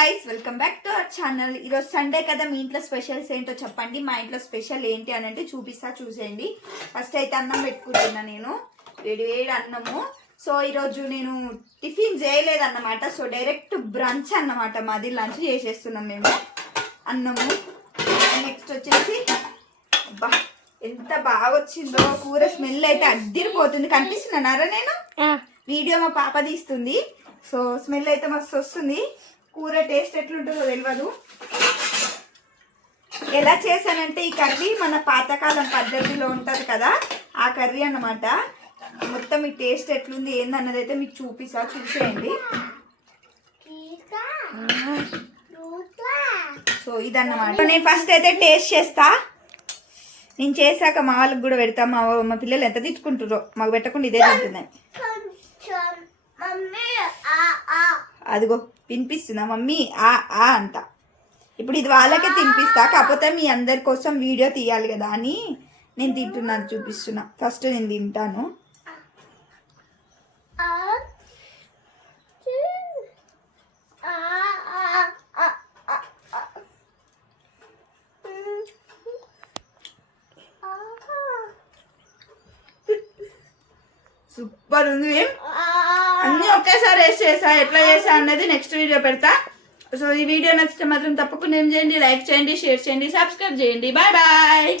Guys, welcome back to our channel. ఈరోజు Sunday కదా, మీ ఇంట్లో స్పెషల్స్ ఏంటో చెప్పండి. మా ఇంట్లో స్పెషల్ ఏంటి అని అంటే చూపిస్తా, చూసేయండి. ఫస్ట్ అయితే అన్నం పెట్టుకుంటున్నా నేను, వేడి వేడి అన్నము. సో ఈరోజు నేను టిఫిన్ చేయలేదన్నమాట. సో డైరెక్ట్ బ్రంచ్ అన్నమాట, మాది లంచ్ చేసేస్తున్నాం మేము. అన్నము నెక్స్ట్ వచ్చేసి, అబ్బా ఎంత బాగా వచ్చిందో కూర, స్మెల్ అయితే అద్దిరిపోతుంది. కనిపిస్తున్నారా? నేను వీడియో మా పాప తీస్తుంది. సో స్మెల్ అయితే మస్తు వస్తుంది. కూర టేస్ట్ ఎట్లుంటుందో తెలియదు. ఎలా చేశానంటే, ఈ కర్రీ మన పాతకాలం పద్ధతిలో ఉంటుంది కదా, ఆ కర్రీ అన్నమాట. మొత్తం ఈ టేస్ట్ ఎట్లుంది ఏందన్నది అయితే మీకు చూపిస్తా, చూసేయండి. సో ఇదన్నమాట. నేను ఫస్ట్ అయితే టేస్ట్ చేస్తా. నేను చేశాక మా వాళ్ళకి కూడా పెడతా. మా పిల్లలు ఎంత తిట్టుకుంటారో, మాకు పెట్టకుండా ఇదే తింటున్నాయి. అదిగో వినిపిస్తుందా మమ్మీ ఆ ఆ అంట. ఇప్పుడు ఇది వాళ్ళకే తినిపిస్తా, కాకపోతే మీ అందరి కోసం వీడియో తీయాలి కదా అని నేను తింటున్నాను, చూపిస్తున్నా. ఫస్ట్ నేను తింటాను. సూపర్ ఉంది. అన్నీ ఒకేసారి వేస్ట్ చేసా, ఎట్లా చేసా అన్నది నెక్స్ట్ వీడియో పెడతా. సో ఈ వీడియో నచ్చితే మాత్రం తప్పకుండా ఏం చేయండి, లైక్ చేయండి, షేర్ చేయండి, సబ్స్క్రైబ్ చేయండి. Bye bye.